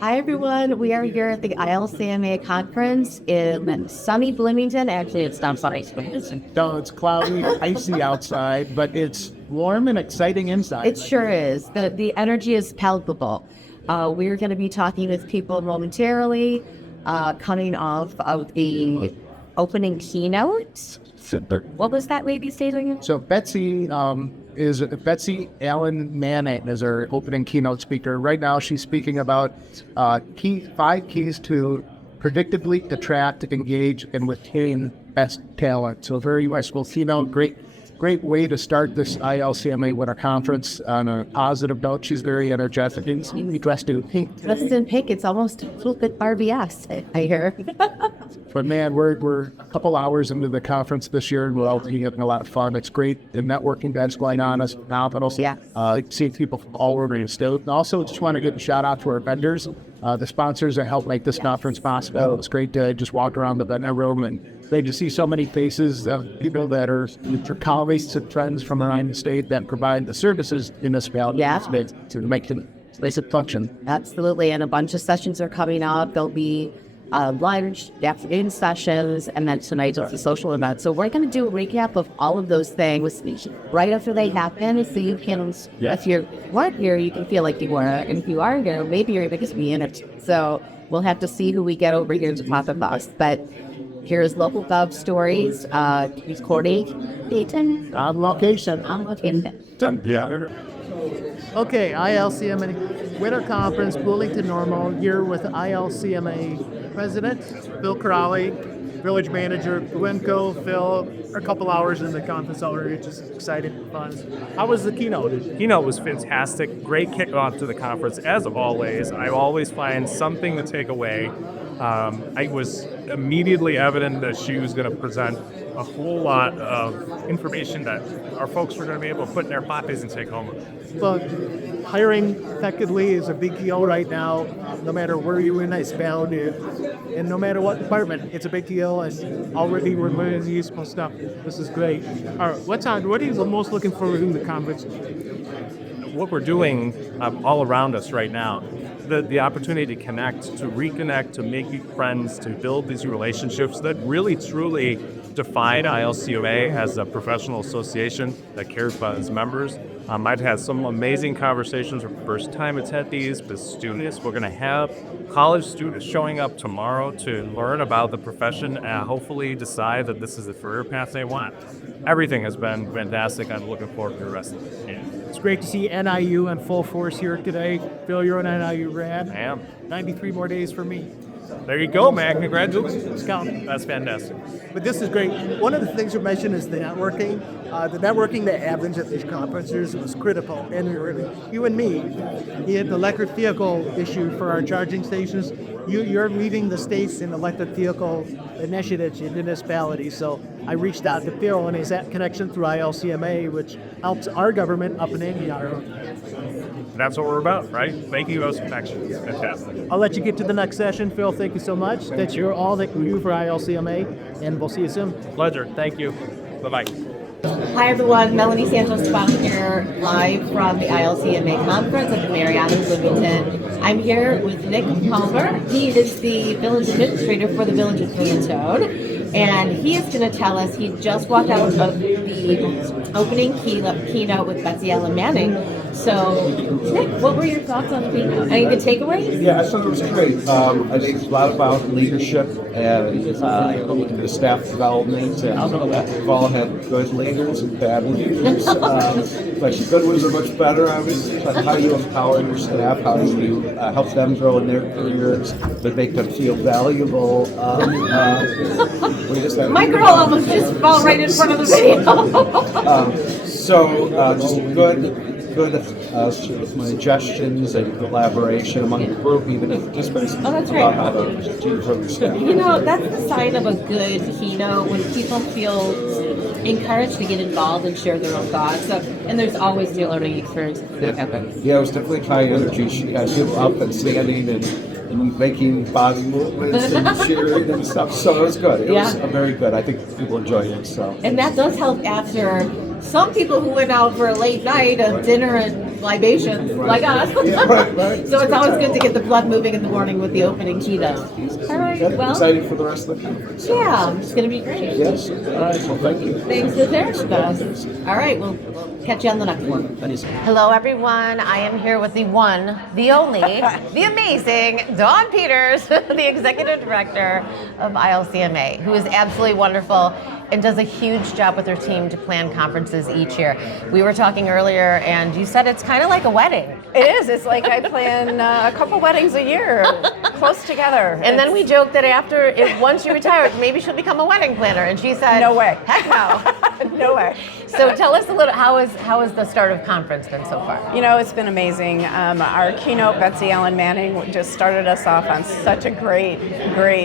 Hi, everyone. We are here at the ILCMA Conference in sunny Bloomington. Actually, it's not sunny. No, it's cloudy, icy outside, but it's warm and exciting inside. It sure is. The energy is palpable. We're going to be talking with people momentarily, coming off of the opening keynote. What was that lady stating? So Betsy Allen Manning is our opening keynote speaker. Right now, she's speaking about 5 keys to predictably attract, engage, and retain best talent. So very useful keynote. Great way to start this ILCMA Winter Conference on a positive note. She's very energetic and dressed in pink. Dressed in pink. It's almost a little bit Barbie-esque, I hear. But man, we're a couple hours into the conference this year, and we're all having a lot of fun. It's great. The networking events going on is phenomenal. Yeah. Seeing people from all over the state. And also, just want to give a shout out to our vendors, the sponsors that help make this conference possible. It's great to just walk around the vendor room and they just see so many faces of people that are colleagues and friends from around the state that provide the services in this valley to make the place function. Absolutely. And a bunch of sessions are coming up. There'll be lunch, afternoon sessions, and then tonight's a social event. So we're going to do a recap of all of those things right after they happen, so you can, if you weren't here, you can feel like you were, and if you are here, maybe you're going to be in it. So we'll have to see who we get over here to talk with us. But here's local gov stories. Here's Courtney Dayton On location. Yeah. Okay, ILCMA Winter Conference, Bloomington Normal, here with ILCMA President Phil Crowley, Village Manager Gwenco, Phil. A couple hours in the conference already, just excited and fun. How was the keynote? Keynote was fantastic. Great kickoff to the conference, as always. I always find something to take away. It was immediately evident that she was going to present a whole lot of information that our folks were going to be able to put in their pockets and take home. Well, hiring effectively is a big deal right now, no matter where you're in this bound, and no matter what department, it's a big deal. And already we're learning useful stuff. This is great. All right, what are you most looking forward to in the conference? What we're doing all around us right now, the opportunity to connect, to reconnect, to make friends, to build these relationships that really truly define ILCMA as a professional association that cares about its members. I've had some amazing conversations for the first time attendees with students. We're going to have college students showing up tomorrow to learn about the profession and hopefully decide that this is the career path they want. Everything has been fantastic. I'm looking forward to the rest of it. Yeah. It's great to see NIU in full force here today. Phil, you're an NIU grad. I am. 93 more days for me. There you go, man. Congratulations. Count. That's fantastic. But this is great. One of the things you mentioned is the networking. The networking that happens at these conferences was critical. And you and me, you had the electric vehicle issue for our charging stations. You're leading the state's in electric vehicle initiatives in municipalities. So I reached out to Phil, and he's that connection through ILCMA, which helps our government up in Indiana. That's what we're about, right? Making those connections. Fantastic. I'll let you get to the next session. Phil, thank you so much. That's all that you do for ILCMA, and we'll see you soon. Pleasure. Thank you. Bye-bye. Hi, everyone. Melanie Santos-Spano here, live from the ILCMA Conference at the Marriott in Bloomington. I'm here with Nick Palmer. He is the village administrator for the Village of Bloomington, and he is going to tell us, he just walked out of the opening keynote with Betsy Allen Manning. So, Nick, what were your thoughts on the keynote? Any good takeaways? Yeah, I thought it was great. I think it's a lot about leadership and the staff development. And we've all had good leaders and bad leaders. But good ones are much better, obviously. But how you empower your staff, how you help them grow in their careers, but make them feel valuable. My girl almost just fell right in front of the video. Just good suggestions and collaboration among the group, even if just basically that's about right. how to team from the staff. You know, that's the sign of a good keynote, when people feel encouraged to get involved and share their own thoughts. So, and there's always new learning experiences that happen. Yeah, it was definitely high energy. She had people up and standing and making body movements and cheering and stuff. So it was good. It was very good. I think people enjoyed it. So. And that does help after some people who went out for a late night of dinner and libations like us. right. So it's always good to get the blood moving in the morning with the opening keynote. All right, Good. well, Excited for the rest of the conference. yeah, it's going to be great. Yes. All right. Well, thank you. Thanks for sharing with us. All right, we'll catch you on the next one. Hello, everyone. I am here with the one, the only, the amazing Dawn Peters, the executive director of ILCMA, who is absolutely wonderful and does a huge job with her team to plan conferences each year. We were talking earlier, and you said it's kind of like a wedding. It is. It's like I plan a couple weddings a year, close together. And then we joked that once you retire, maybe she'll become a wedding planner. And she said, No way. Heck no. No way. So tell us a little, how has the start of conference been so far? You know, it's been amazing. Our keynote, Betsy Allen Manning, just started us off on such a great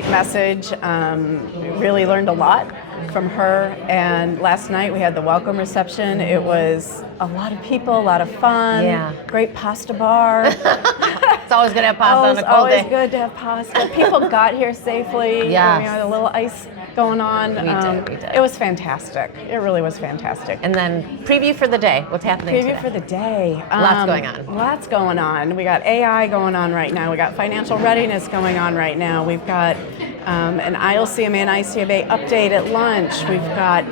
message. Really learned a lot from her. And last night we had the welcome reception. It was a lot of people, a lot of fun. Yeah. Great pasta bar. It's always good to have pasta on a cold always day. good to have pasta. People got here safely. Yes. We had a little ice going on. We did. It was fantastic. It really was fantastic. And then preview for the day. What's happening Preview today? for the day. Lots going on. Lots going on. We got AI going on right now. We got financial readiness going on right now. We've got an ILCMA and ICMA update at lunch. We've got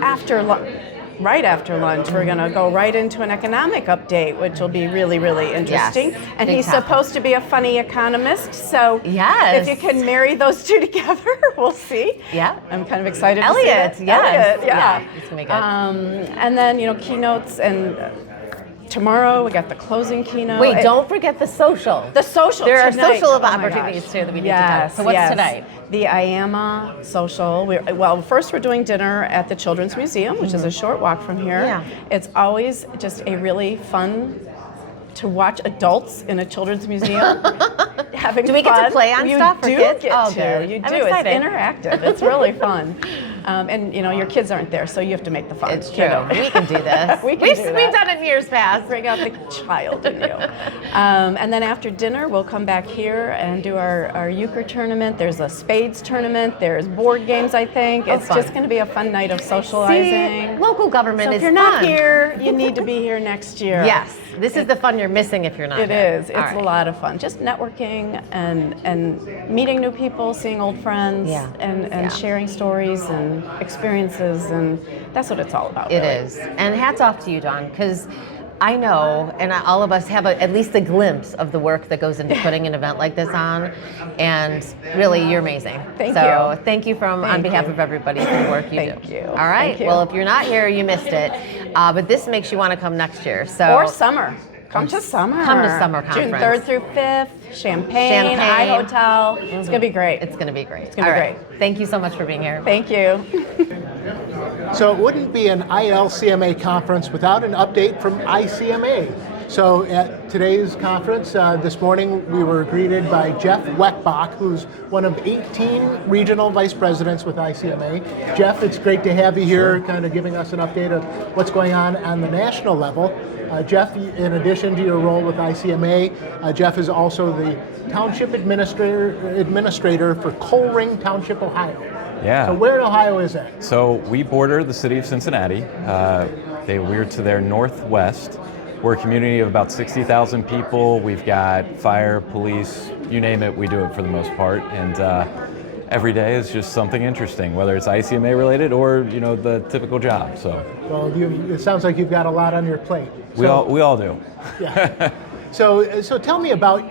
right after lunch, we're going to go right into an economic update, which will be really, really interesting. Yes, and big he's topic. supposed to be a funny economist, so Yes. if you can marry those two together, we'll see. Yeah. I'm kind of excited Elliot, to see yes. that. Elliot, yeah. It's going to be good. And then, keynotes and tomorrow we got the closing keynote. Wait, don't forget the social. The social There tonight. are social Oh my opportunities gosh. too that we need Yes, to talk. So what's yes. tonight? The IAMA social. First we're doing dinner at the Children's Museum, which is a short walk from here. Yeah. It's always just a really fun to watch adults in a children's museum having Do we get to fun. play on you stuff for do kids? Get Oh, to. good. You I'm do. excited. It's interactive. It's really fun. And your kids aren't there, so you have to make the fun. It's true. We can do this. We can we've, do that. We've done it in years past. Bring out the child in you. And then after dinner, we'll come back here and do our euchre tournament. There's a spades tournament. There's board games, I think. It's fun. just going to be a fun night of socializing. See, local government So is if you're not fun. here, you need to be here next year. Yes, this is the fun you're missing if you're not It here. is. It's All right. a lot of fun. Just networking and meeting new people, seeing old friends, Yeah. and Yeah. sharing stories and experiences, and that's what it's all about. It really. is. And hats off to you, Dawn, because I know, and all of us have at least a glimpse of the work that goes into putting an event like this on. And really, you're amazing. Thank so you. thank you on Thank behalf you. of everybody for the work you do. Thank you. All right. Thank you. Well, if you're not here, you missed it. But this makes you want to come next year. So Or summer. Come to summer. Come to summer June conference. 3rd through 5th, Champagne, iHotel. It's going to be great. It's going to be great. It's gonna be great. Thank you so much for being here. Thank you. So it wouldn't be an ILCMA conference without an update from ICMA. So at today's conference, this morning, we were greeted by Jeff Weckbach, who's one of 18 regional vice presidents with ICMA. Jeff, it's great to have you here, kind of giving us an update of what's going on the national level. Jeff, in addition to your role with ICMA, Jeff is also the Township Administrator for Coleraine Township, Ohio. Yeah. So where in Ohio is that? So we border the city of Cincinnati. We're to their northwest. We're a community of about 60,000 people. We've got fire, police, you name it, we do it for the most part. And every day is just something interesting, whether it's ICMA related or the typical job. So Well, it sounds like you've got a lot on your plate. we all do. Yeah. So tell me about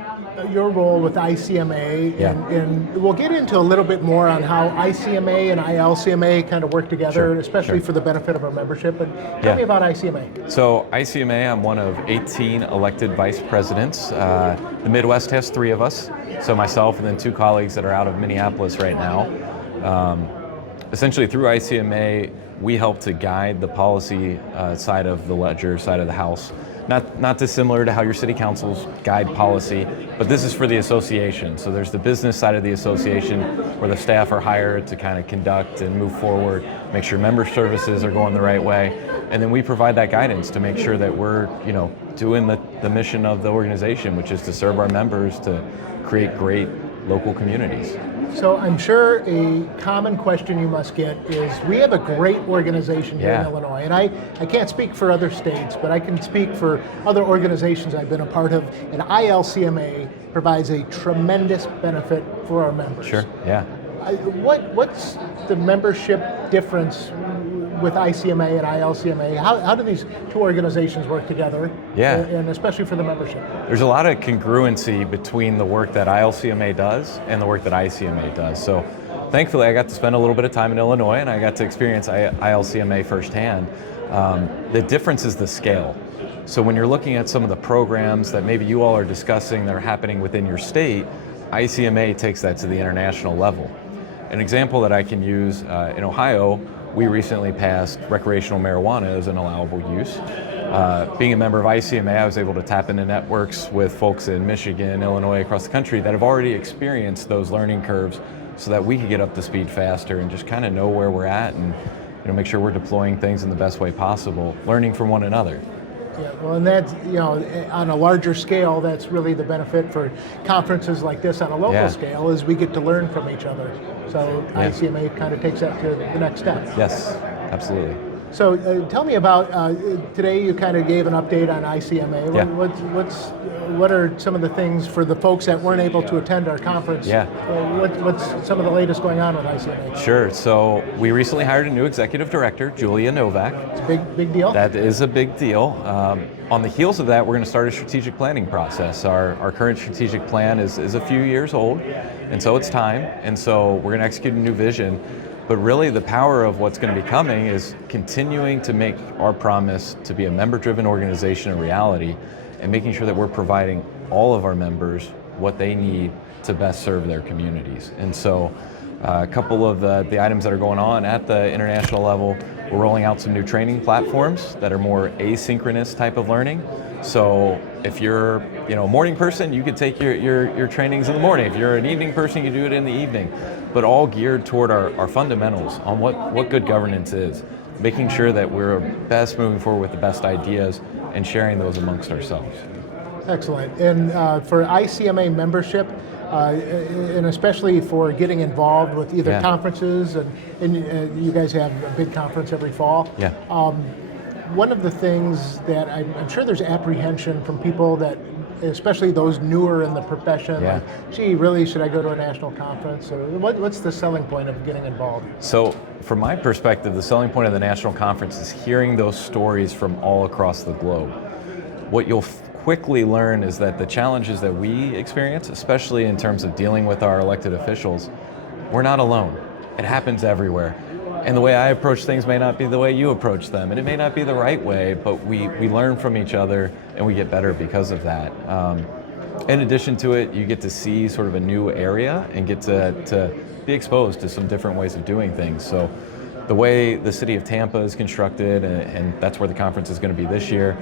your role with ICMA, Yeah. and we'll get into a little bit more on how ICMA and ILCMA kind of work together, Sure, especially sure. for the benefit of our membership. But tell Yeah. me about ICMA. So ICMA, I'm one of 18 elected vice presidents. The Midwest has 3 of us, so myself and then 2 colleagues that are out of Minneapolis right now. Essentially through ICMA, we help to guide the policy side of the ledger, side of the house. Not dissimilar to how your city councils guide policy, but this is for the association. So there's the business side of the association where the staff are hired to kind of conduct and move forward, make sure member services are going the right way. And then we provide that guidance to make sure that we're, doing the mission of the organization, which is to serve our members, to create great local communities. So I'm sure a common question you must get is, we have a great organization here in Illinois, and I can't speak for other states, but I can speak for other organizations I've been a part of, and ILCMA provides a tremendous benefit for our members. Sure, yeah. What's the membership difference with ICMA and ILCMA? How do these two organizations work together? Yeah. And especially for the membership? There's a lot of congruency between the work that ILCMA does and the work that ICMA does. So thankfully I got to spend a little bit of time in Illinois and I got to experience ILCMA firsthand. The difference is the scale. So when you're looking at some of the programs that maybe you all are discussing that are happening within your state, ICMA takes that to the international level. An example that I can use, in Ohio, we recently passed recreational marijuana as an allowable use. Being a member of ICMA, I was able to tap into networks with folks in Michigan, Illinois, across the country that have already experienced those learning curves so that we could get up to speed faster and just kind of know where we're at and make sure we're deploying things in the best way possible, learning from one another. Yeah, well, and that's, on a larger scale, that's really the benefit for conferences like this on a local scale, is we get to learn from each other. So ICMA kind of takes that to the next step. Yes, absolutely. So tell me about, today you kind of gave an update on ICMA. Yeah. What are some of the things for the folks that weren't able to attend our conference? Yeah. What's some of the latest going on with ICMA? Sure. So we recently hired a new executive director, Julia Novak. It's a big deal? That is a big deal. On the heels of that, we're going to start a strategic planning process. Our current strategic plan is a few years old, and so it's time. And so we're going to execute a new vision. But really the power of what's going to be coming is continuing to make our promise to be a member-driven organization a reality and making sure that we're providing all of our members what they need to best serve their communities. And so a couple of the items that are going on at the international level, we're rolling out some new training platforms that are more asynchronous type of learning. So if you're a morning person, you could take your trainings in the morning. If you're an evening person, you do it in the evening. But all geared toward our fundamentals on what good governance is, making sure that we're best moving forward with the best ideas and sharing those amongst ourselves. Excellent. And for ICMA membership, and especially for getting involved with either conferences, and you guys have a big conference every fall. Yeah. One of the things that I'm sure there's apprehension from people that, especially those newer in the profession, like, gee, really, should I go to a national conference? Or what's the selling point of getting involved? So from my perspective, the selling point of the national conference is hearing those stories from all across the globe. What you'll quickly learn is that the challenges that we experience, especially in terms of dealing with our elected officials, we're not alone. It happens everywhere. And the way I approach things may not be the way you approach them, and it may not be the right way, but we learn from each other and we get better because of that. In addition to it, you get to see sort of a new area and get to be exposed to some different ways of doing things. So the way the city of Tampa is constructed, and that's where the conference is going to be this year,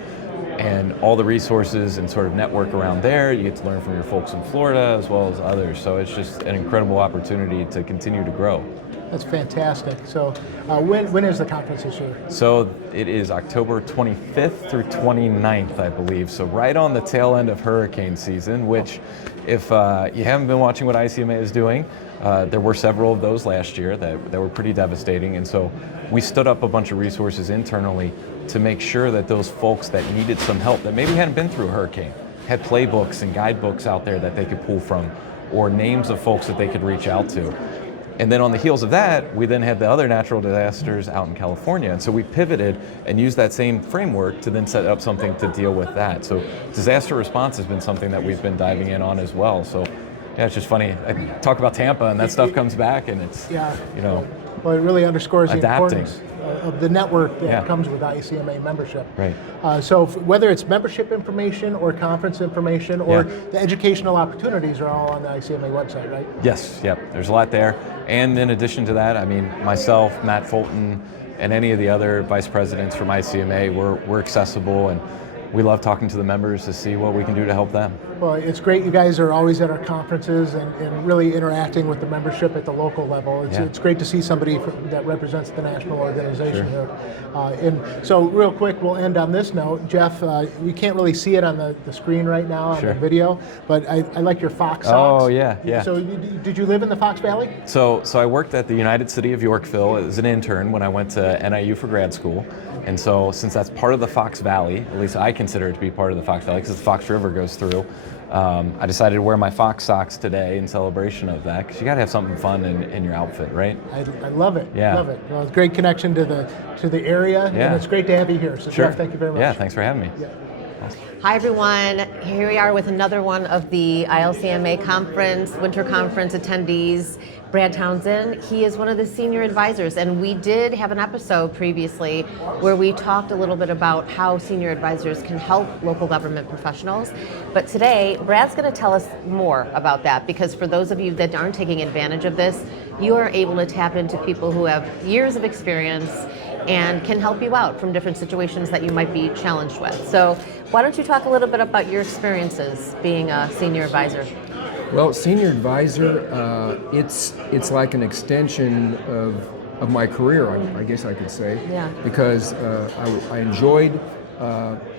and all the resources and sort of network around there, you get to learn from your folks in Florida as well as others. So it's just an incredible opportunity to continue to grow. That's fantastic. So when is the conference this year? So it is October 25th through 29th, I believe. So right on the tail end of hurricane season, which if you haven't been watching what ICMA is doing, there were several of those last year that were pretty devastating. And so we stood up a bunch of resources internally to make sure that those folks that needed some help, that maybe hadn't been through a hurricane, had playbooks and guidebooks out there that they could pull from, or names of folks that they could reach out to. And then on the heels of that, we then had the other natural disasters out in California. And so we pivoted and used that same framework to then set up something to deal with that. So disaster response has been something that we've been diving in on as well. So yeah, it's just funny. I talk about Tampa and that stuff comes back and it's, Well, it really underscores adapting. The importance of the network that comes with ICMA membership. Right. So whether it's membership information or conference information or the educational opportunities are all on the ICMA website, right? Yes, yep. There's a lot there. And in addition to that, I mean, myself, Matt Fulton, and any of the other vice presidents from ICMA, we're accessible, and we love talking to the members to see what we can do to help them. Well, it's great you guys are always at our conferences and really interacting with the membership at the local level. It's great to see somebody that represents the national organization here. And so real quick, we'll end on this note. Jeff, you can't really see it on the screen right now on the video, but I like your Fox socks. Oh, yeah, yeah. So did you live in the Fox Valley? So I worked at the United City of Yorkville as an intern when I went to NIU for grad school. And so since that's part of the Fox Valley, at least I consider it to be part of the Fox Valley because the Fox River goes through, I decided to wear my Fox socks today in celebration of that because you got to have something fun in your outfit, right? I love it. Yeah. Love it. Well, it's a great connection to the area, and it's great to have you here. So Jeff, thank you very much. Yeah, thanks for having me. Yeah. Hi everyone, here we are with another one of the ILCMA Conference, Winter Conference attendees, Brad Townsend. He is one of the senior advisors, and we did have an episode previously where we talked a little bit about how senior advisors can help local government professionals. But today, Brad's going to tell us more about that, because for those of you that aren't taking advantage of this, you are able to tap into people who have years of experience and can help you out from different situations that you might be challenged with. So why don't you talk a little bit about your experiences being a senior advisor? Well, senior advisor, it's like an extension of my career, I guess I could say. Yeah. Because I enjoyed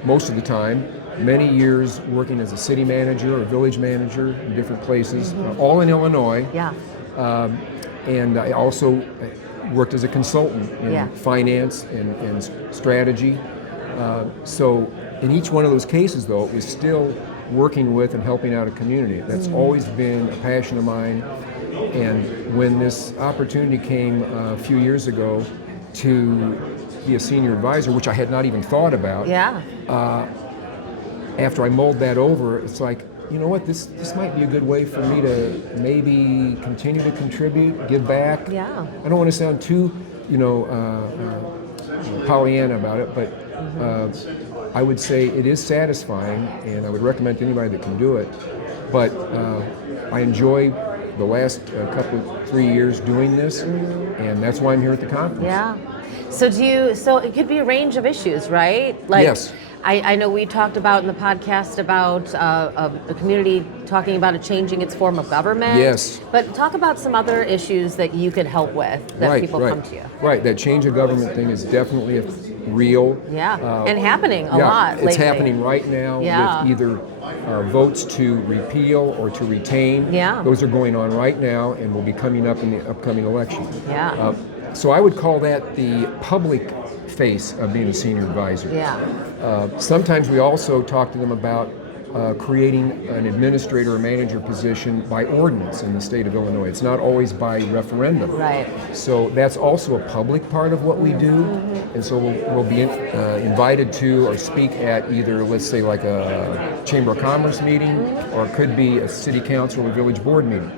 most of the time, many years working as a city manager or village manager in different places, all in Illinois. Yeah. And I also worked as a consultant in finance and strategy. So in each one of those cases, though, it was still working with and helping out a community. That's always been a passion of mine. And when this opportunity came a few years ago to be a senior advisor, which I had not even thought about, after I mulled that over, it's like, you know what, this might be a good way for me to maybe continue to contribute, give back. Yeah. I don't want to sound too, Pollyanna about it, but I would say it is satisfying, and I would recommend to anybody that can do it. But I enjoy the last couple, 3 years doing this, and that's why I'm here at the conference. Yeah. So it could be a range of issues, right? Like, yes. I know we talked about in the podcast about the community talking about it changing its form of government. Yes. But talk about some other issues that you could help with that people come to you. Right, that change of government thing is definitely real. Yeah, and happening a lot lately. It's happening right now with either votes to repeal or to retain. Yeah. Those are going on right now and will be coming up in the upcoming election. Yeah. So I would call that the public face of being a senior advisor. Yeah. Sometimes we also talk to them about creating an administrator or manager position by ordinance in the state of Illinois. It's not always by referendum. Right. So that's also a public part of what we do. And so we'll be invited to or speak at either, let's say, like a Chamber of Commerce meeting, or it could be a city council or village board meeting.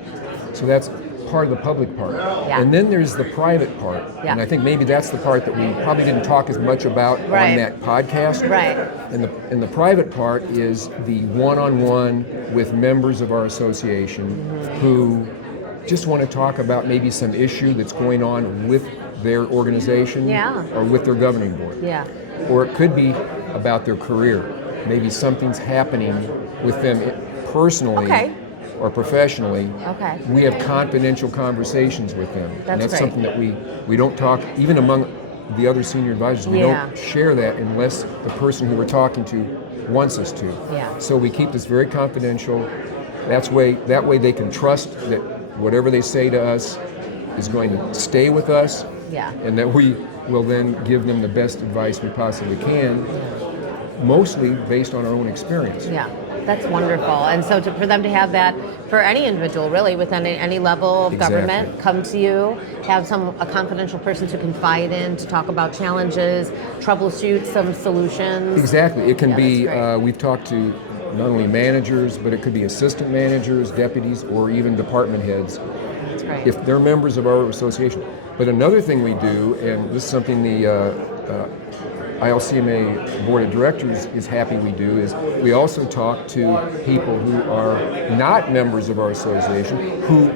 So that's part of the public part. Yeah. And then there's the private part. Yeah. And I think maybe that's the part that we probably didn't talk as much about on that podcast. Right. And the private part is the one-on-one with members of our association who just want to talk about maybe some issue that's going on with their organization or with their governing board. Yeah. Or it could be about their career. Maybe something's happening with them personally or professionally. Okay. We have confidential conversations with them. That's and that's great. something that we don't talk, even among the other senior advisors, we don't share that unless the person who we're talking to wants us to. Yeah. So we keep this very confidential. That way they can trust that whatever they say to us is going to stay with us. Yeah. And that we will then give them the best advice we possibly can, mostly based on our own experience. Yeah. That's wonderful. And so for them to have that for any individual, really, within any level of government, come to you, have a confidential person to confide in, to talk about challenges, troubleshoot some solutions. Exactly. It can be, we've talked to not only managers, but it could be assistant managers, deputies, or even department heads. That's great. If they're members of our association. But another thing we do, and this is something the ILCMA Board of Directors is happy we do, is we also talk to people who are not members of our association, who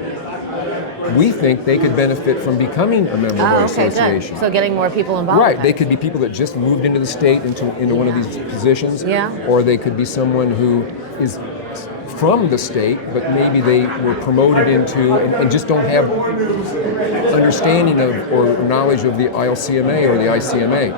we think they could benefit from becoming a member of our association. Good. So getting more people involved. Right, they could be people that just moved into the state into one of these positions, Yeah. or they could be someone who is from the state, but maybe they were promoted into and just don't have understanding of or knowledge of the ILCMA or the ICMA.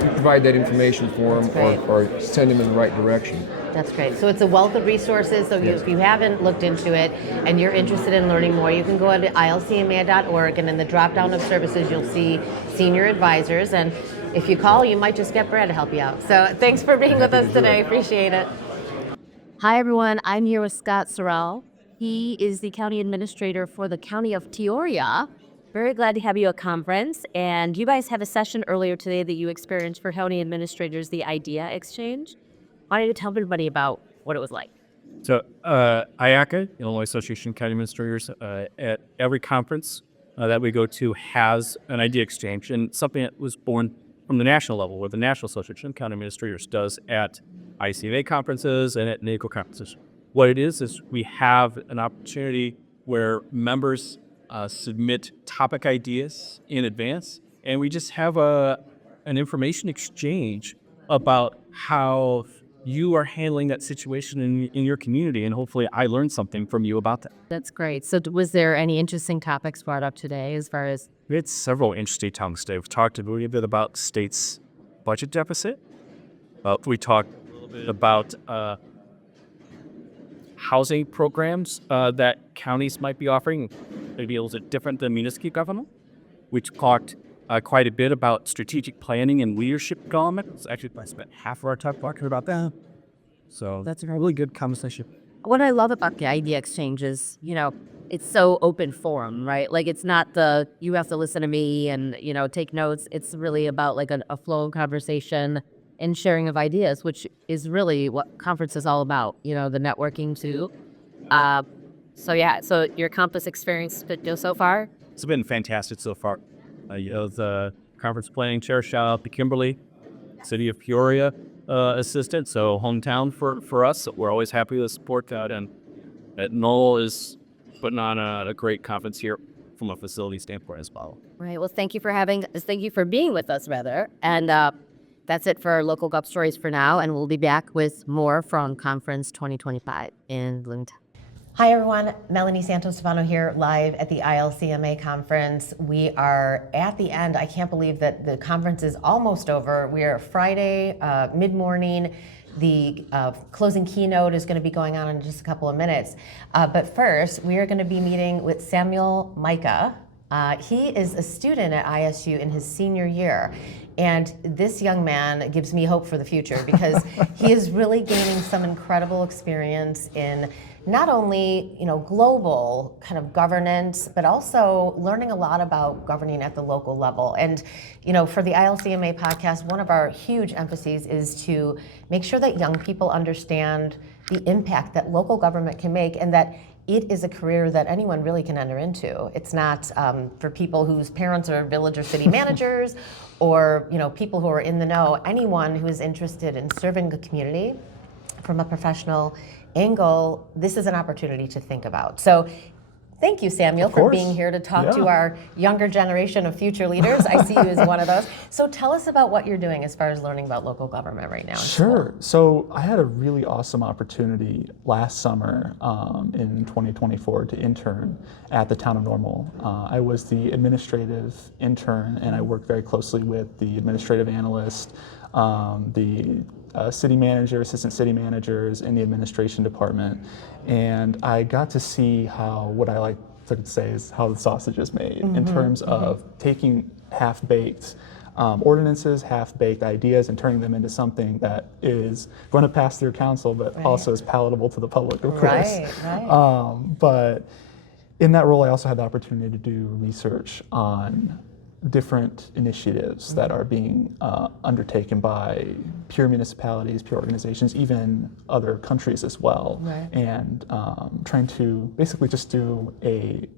We provide that information for them or send them in the right direction. That's great. So it's a wealth of resources. So if you haven't looked into it and you're interested in learning more, you can go to ilcma.org, and in the drop-down of services, you'll see senior advisors. And if you call, you might just get Brad to help you out. So thanks for being with us today. Appreciate it. Hi, everyone. I'm here with Scott Sorrell. He is the county administrator for the county of Peoria. Very glad to have you at conference. And you guys had a session earlier today that you experienced for county administrators, the Idea Exchange. Why don't you tell everybody about what it was like? So IACA, Illinois Association of County Administrators, at every conference that we go to has an idea exchange, and something that was born from the national level, where the National Association of County Administrators does at ICMA conferences and at NACO conferences. What it is we have an opportunity where members submit topic ideas in advance, and we just have an information exchange about how you are handling that situation in your community, and hopefully I learned something from you about that. That's great. So was there any interesting topics brought up today as far as? We had several interesting topics today. We've talked a little bit about state's budget deficit. We talked a little bit about housing programs that counties might be offering, maybe a little bit different than municipal government. We talked quite a bit about strategic planning and leadership development. It's actually, I spent half of our time talking about that. So that's a really good conversation. What I love about the Idea Exchange is, it's so open forum, right? Like, it's not you have to listen to me and, take notes. It's really about like a flow of conversation and sharing of ideas, which is really what conference is all about, the networking too. So your campus experience so far? It's been fantastic so far. The conference planning chair, shout out to Kimberly, City of Peoria assistant, so hometown for us. So we're always happy to support that. And Noel is putting on a great conference here from a facility standpoint as well. Right. Well, thank you for being with us, rather. And that's it for our local Gulf Stories for now. And we'll be back with more from Conference 2025 in Bloomington. Hi, everyone. Melanie Santos-Stefano here, live at the ILCMA Conference. We are at the end. I can't believe that the conference is almost over. We are Friday, mid-morning. The closing keynote is going to be going on in just a couple of minutes. But first, we are going to be meeting with Samuel Micah. He is a student at ISU in his senior year. And this young man gives me hope for the future because he is really gaining some incredible experience in not only, global kind of governance, but also learning a lot about governing at the local level. And, for the ILCMA podcast, one of our huge emphases is to make sure that young people understand the impact that local government can make, and that it is a career that anyone really can enter into. It's not for people whose parents are village or city managers, or people who are in the know. Anyone who is interested in serving the community from a professional angle, this is an opportunity to think about. So thank you, Samuel, for being here to talk to our younger generation of future leaders. I see you as one of those. So tell us about what you're doing as far as learning about local government right now. Sure. So I had a really awesome opportunity last summer in 2024 to intern at the town of Normal. I was the administrative intern, and I worked very closely with the administrative analyst, the city manager, assistant city managers in the administration department. And I got to see what I like to say is how the sausage is made in terms of taking half-baked ordinances, half-baked ideas, and turning them into something that is going to pass through council, but also is palatable to the public, of course. Right. But in that role, I also had the opportunity to do research on different initiatives that are being undertaken by peer municipalities, peer organizations, even other countries as well, and trying to basically just do a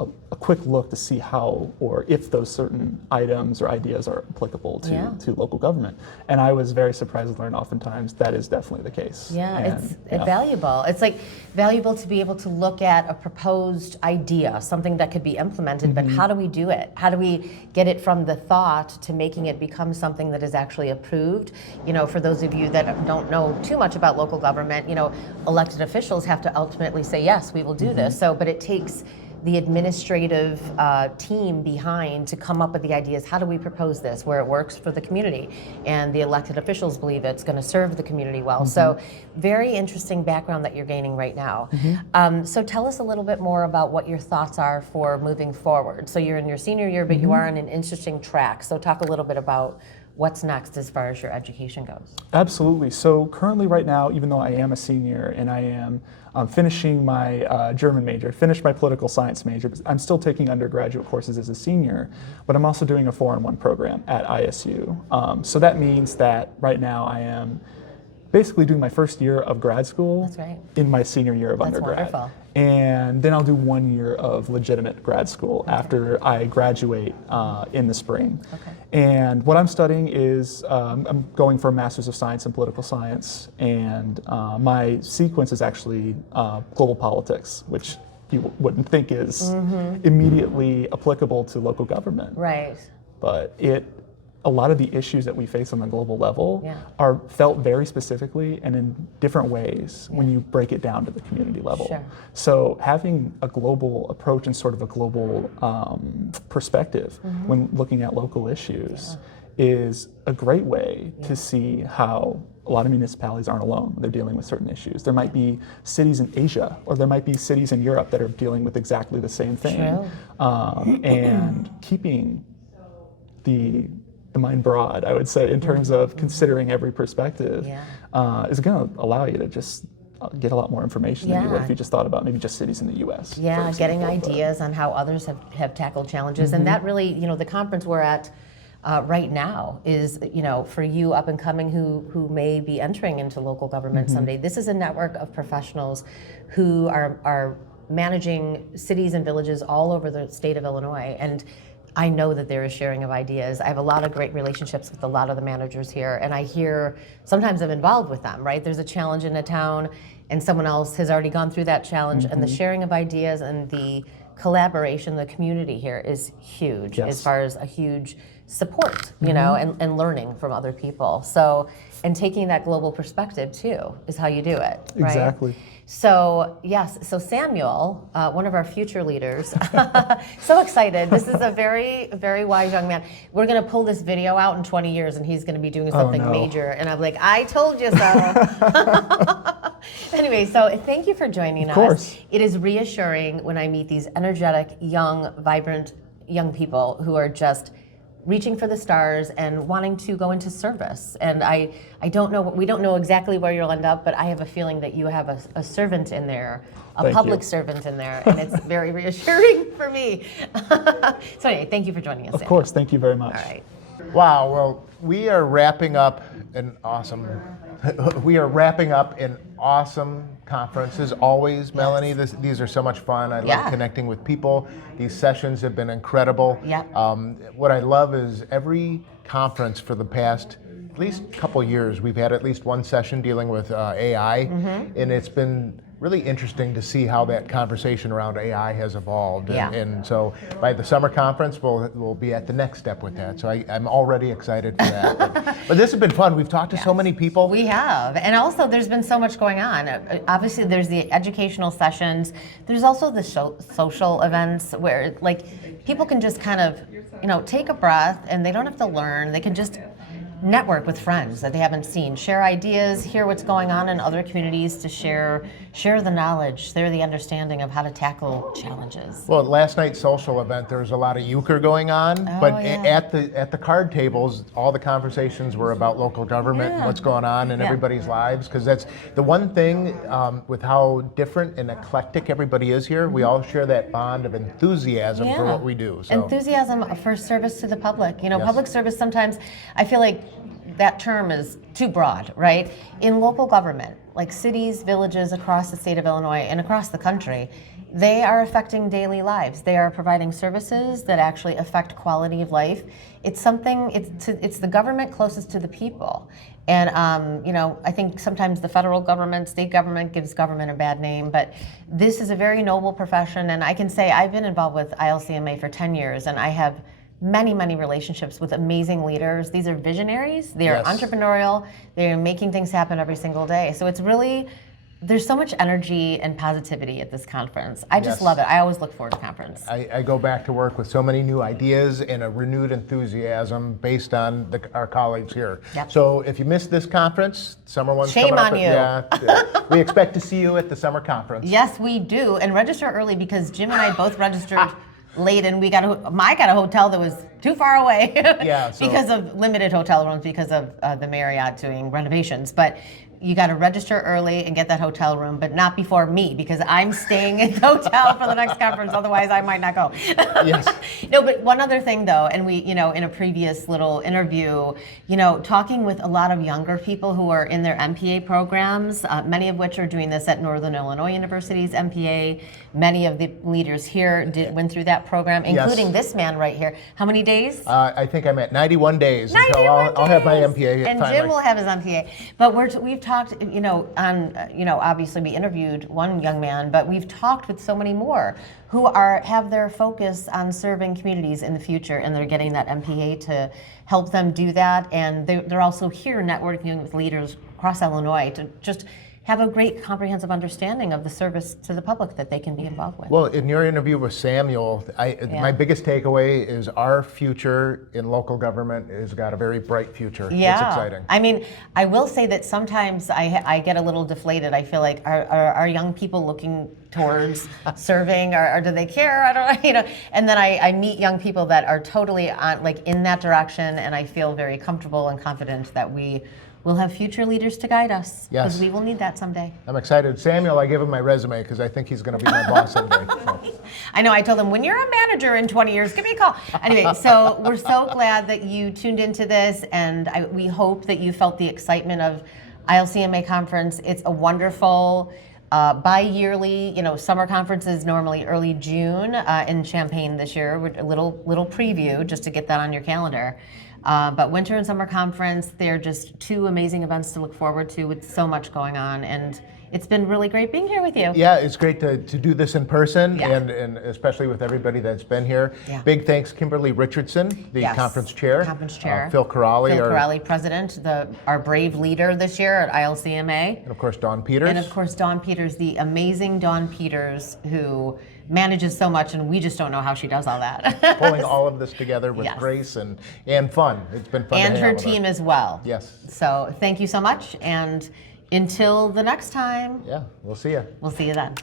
a quick look to see how or if those certain items or ideas are applicable to local government. And I was very surprised to learn oftentimes that is definitely the case. Yeah, And, it's valuable. It's like valuable to be able to look at a proposed idea, something that could be implemented, but how do we do it? How do we get it from the thought to making it become something that is actually approved? You know, for those of you that don't know too much about local government, you know, elected officials have to ultimately say, yes, we will do this. So, but it takes the administrative team behind to come up with the ideas. How do we propose this where it works for the community? And the elected officials believe it's going to serve the community well. So very interesting background that you're gaining right now. So tell us a little bit more about what your thoughts are for moving forward. So you're in your senior year, but you are on an interesting track. So talk a little bit about what's next as far as your education goes. Absolutely. So currently right now, even though I am a senior and I am finishing my German major, finished my political science major, I'm still taking undergraduate courses as a senior, but I'm also doing a 4-in-1 program at ISU. So that means that right now I am basically doing my first year of grad school in my senior year of undergrad. Wonderful. And then I'll do 1 year of legitimate grad school after I graduate in the spring. And what I'm studying is I'm going for a Master's of Science in Political Science, and my sequence is actually global politics, which you wouldn't think is immediately applicable to local government. Right. But a lot of the issues that we face on the global level are felt very specifically and in different ways when you break it down to the community level. So having a global approach and sort of a global perspective when looking at local issues is a great way to see how a lot of municipalities aren't alone when they're dealing with certain issues. There might be cities in Asia, or there might be cities in Europe that are dealing with exactly the same thing. And keeping the mind broad, I would say, in terms of considering every perspective, is going to allow you to just get a lot more information than you would if you just thought about maybe just cities in the U.S. Yeah, getting ideas on how others have tackled challenges. And that really, you know, the conference we're at right now is, you know, for you up and coming who may be entering into local government someday, this is a network of professionals who are managing cities and villages all over the state of Illinois. And I know that there is sharing of ideas. I have a lot of great relationships with a lot of the managers here, and I hear, sometimes I'm involved with them, right? There's a challenge in a town, and someone else has already gone through that challenge, and the sharing of ideas and the collaboration, the community here is huge as far as a huge support, you know, and learning from other people. So, and taking that global perspective too is how you do it, right? Exactly. So yes, so Samuel, one of our future leaders, so excited. This is a very, very wise young man. We're going to pull this video out in 20 years and he's going to be doing something major. And I'm like, I told you so. Anyway, so thank you for joining us. Of course. It is reassuring when I meet these energetic, young, vibrant young people who are just reaching for the stars and wanting to go into service. And I don't know, we don't know exactly where you'll end up, but I have a feeling that you have a servant in there, a public servant in there, and it's very reassuring for me. So anyway, thank you for joining us. Of course, thank you very much. All right. Wow, well, we are wrapping up an awesome conference as always, Melanie. These are so much fun. I love connecting with people. These sessions have been incredible. What I love is every conference for the past at least couple years, we've had at least one session dealing with AI, and it's been really interesting to see how that conversation around AI has evolved. And so by the summer conference, we'll be at the next step with that. So I'm already excited for that. But this has been fun. We've talked to so many people. We have. And also there's been so much going on. Obviously there's the educational sessions. There's also the social events where like people can just kind of, you know, take a breath and they don't have to learn. They can just network with friends that they haven't seen, share ideas, hear what's going on in other communities, to share the knowledge, share the understanding of how to tackle challenges. Well, last night's social event, there was a lot of euchre going on, but at the card tables, all the conversations were about local government and what's going on in everybody's lives, because that's the one thing with how different and eclectic everybody is here. We all share that bond of enthusiasm for what we do. So. Enthusiasm for service to the public. You know, public service sometimes, I feel like that term is too broad, right? In local government, like cities, villages across the state of Illinois and across the country, they are affecting daily lives. They are providing services that actually affect quality of life. It's something, it's the government closest to the people. And, you know, I think sometimes the federal government, state government gives government a bad name, but this is a very noble profession. And I can say I've been involved with ILCMA for 10 years, and I have many, many relationships with amazing leaders. These are visionaries, they are entrepreneurial, they're making things happen every single day. So it's really, there's so much energy and positivity at this conference. I just love it. I always look forward to conference. I go back to work with so many new ideas and a renewed enthusiasm based on our colleagues here. Yep. So if you missed this conference, summer one's Shame coming up. on you. Yeah, we expect to see you at the summer conference. Yes, we do. And register early because Jim and I both registered late, and I got a hotel that was too far away because of limited hotel rooms because of the Marriott doing renovations. But you got to register early and get that hotel room, but not before me because I'm staying in the hotel for the next conference. Otherwise, I might not go. Yes. No, but one other thing though, and we, you know, in a previous little interview, you know, talking with a lot of younger people who are in their MPA programs, many of which are doing this at Northern Illinois University's MPA. Many of the leaders here went through that program, including this man right here. How many days? I think I'm at 91 days until I'll have my MPA. And finally. Jim will have his MPA. But we've talked, you know, on, you know, obviously we interviewed one young man, but we've talked with so many more who have their focus on serving communities in the future, and they're getting that MPA to help them do that. And they're also here networking with leaders across Illinois to just have a great comprehensive understanding of the service to the public that they can be involved with. Well, in your interview with Samuel, my biggest takeaway is our future in local government has got a very bright future. Yeah. It's exciting. I mean, I will say that sometimes I get a little deflated. I feel like, are young people looking towards serving, or do they care? I don't know, you know. And then I meet young people that are totally on, like, in that direction, and I feel very comfortable and confident that we'll have future leaders to guide us, because we will need that someday. I'm excited. Samuel, I gave him my resume because I think he's going to be my boss someday. So. I know, I told him, when you're a manager in 20 years, give me a call. Anyway, so we're so glad that you tuned into this, and we hope that you felt the excitement of ILCMA Conference. It's a wonderful bi-yearly, you know, summer conference is normally early June in Champaign this year, with a little preview just to get that on your calendar. But winter and summer conference, they're just two amazing events to look forward to with so much going on. And it's been really great being here with you. Yeah, it's great to do this in person, and especially with everybody that's been here. Yeah. Big thanks, Kimberly Richardson, the conference chair. Conference chair. Phil Corrali. Phil Corrali, president, our brave leader this year at ILCMA. And of course, Dawn Peters. And of course, Dawn Peters, the amazing Dawn Peters, who manages so much, and we just don't know how she does all that. Pulling all of this together with grace and fun. It's been fun and to hang her out with team as well. Yes. So thank you so much, and until the next time. Yeah, we'll see you. We'll see you then.